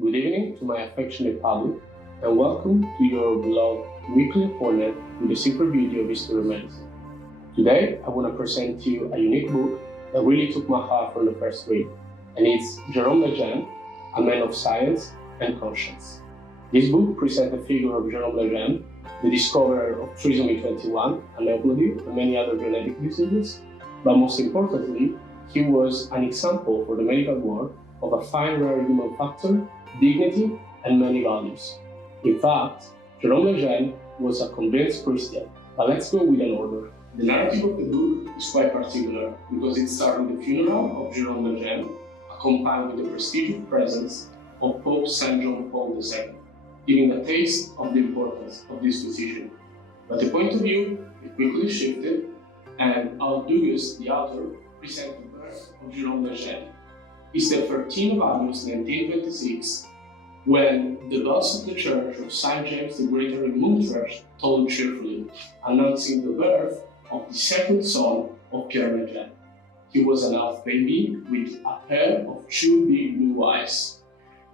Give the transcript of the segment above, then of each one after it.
good evening to my affectionate public, and welcome to your beloved weekly appointment with the secret beauty of history of medicine. Today, I want to present to you a unique book that really took my heart from the first read, and it's Jerome Lejuene, A Man of Science and Conscience. This book presents the figure of Jerome Lejuene, the discoverer of trisomy 21, aneuploidy, and many other genetic diseases, but most importantly, he was an example for the medical world of a fine rare human factor, dignity, and many values. In fact, Jerome Lejuene was a convinced Christian, but let's go with an order. The narrative of the book is quite particular because it starts with the funeral of Jerome Lejuene, accompanied with the prestigious presence of Pope St. John Paul II, giving a taste of the importance of this decision. But the point of view it quickly shifted, and Aude Dugast, the author, presented the birth of Jerome Lejuene. It's the 13th of August 1926, when the bells of the Church of St. James the Greater in Montreal tolled cheerfully, announcing the birth of the second son of Pierre Lejuene. He was an elf baby with a pair of two big blue eyes.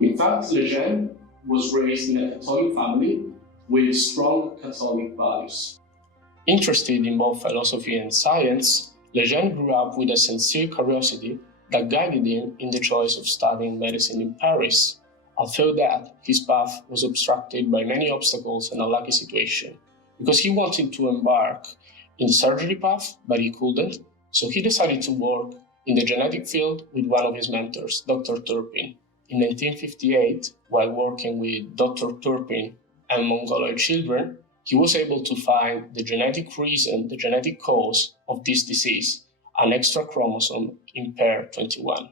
In fact, Lejuene was raised in a Catholic family with strong Catholic values. Interested in both philosophy and science, Lejuene grew up with a sincere curiosity that guided him in the choice of studying medicine in Paris, although that his path was obstructed by many obstacles and a lucky situation, because he wanted to embark in the surgery path, but he couldn't, so he decided to work in the genetic field with one of his mentors, Dr. Turpin. In 1958, while working with Dr. Turpin and Mongoloid children, he was able to find the genetic reason, the genetic cause of this disease, an extra chromosome in pair 21.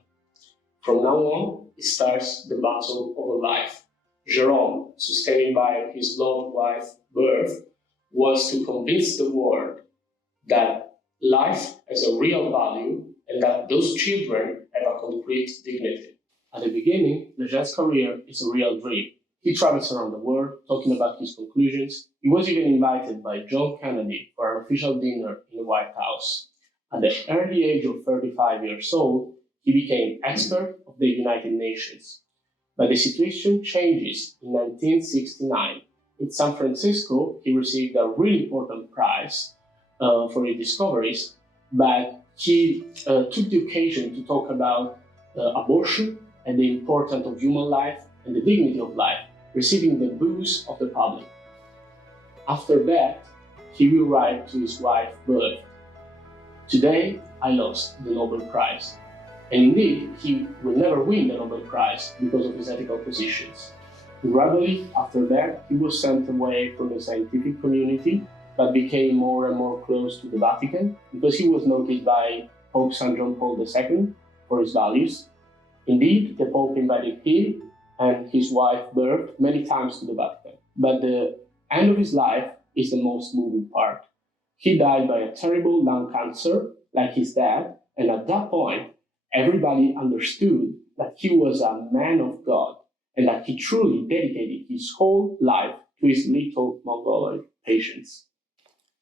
From now on, it starts the battle of a life. Jerome, sustained by his loved wife, Birth, was to convince the world that life has a real value and that those children have a concrete dignity. At the beginning, Lejuene's career is a real dream. He travels around the world talking about his conclusions. He was even invited by John Kennedy for an official dinner in the White House. At the early age of 35 years old, he became expert of the United Nations. But the situation changes in 1969. In San Francisco, he received a really important prize for his discoveries, but he took the occasion to talk about abortion and the importance of human life and the dignity of life, receiving the boos of the public. After that, he will write to his wife, Birth, "Today, I lost the Nobel Prize." And indeed, he will never win the Nobel Prize because of his ethical positions. Gradually, after that, he was sent away from the scientific community, but became more and more close to the Vatican because he was noticed by Pope St. John Paul II for his values. Indeed, the Pope invited him and his wife Birth many times to the Vatican. But the end of his life is the most moving part. He died by a terrible lung cancer, like his dad, and at that point, everybody understood that he was a man of God and that he truly dedicated his whole life to his little Mongoloid patients.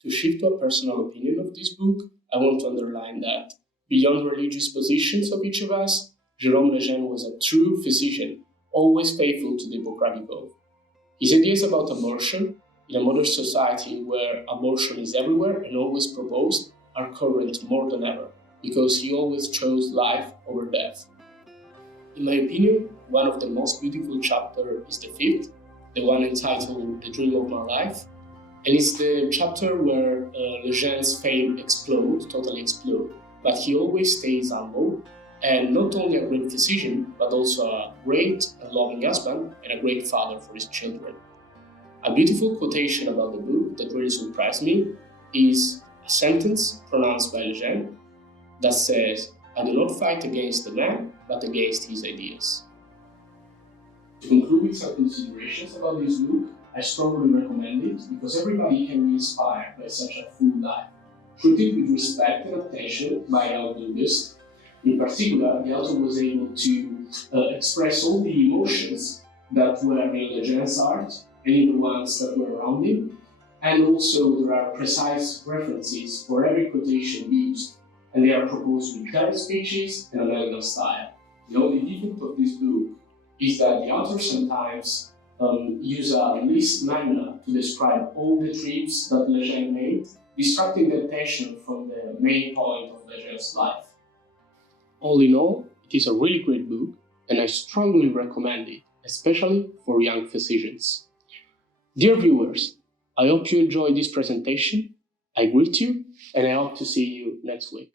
To shift to a personal opinion of this book, I want to underline that, beyond religious positions of each of us, Jerome Lejuene was a true physician, always faithful to the Hippocratic Oath. His ideas about abortion, in a modern society where abortion is everywhere and always proposed, are current more than ever, because he always chose life over death. In my opinion, one of the most beautiful chapters is the fifth, the one entitled The Dream of My Life, and it's the chapter where Lejeune's fame totally explode, but he always stays humble, and not only a great physician, but also a great and loving husband and a great father for his children. A beautiful quotation about the book that really surprised me is a sentence pronounced by Lejuene that says, "I do not fight against the man, but against his ideas." To conclude with some considerations about this book, I strongly recommend it because everybody can be inspired by such a full life, treated with respect and attention by Aude Dugast. In particular, the author was able to express all the emotions that were in Lejeune's art and in the ones that were around him, and also there are precise references for every quotation used, and they are proposed with clever speeches and a elegant style. The only defect of this book is that the author sometimes use a list manual to describe all the trips that Lejuene made, distracting the attention from the main point of Lejeune's life. All in all, it is a really great book, and I strongly recommend it, especially for young physicians. Dear viewers, I hope you enjoyed this presentation. I greet you, and I hope to see you next week.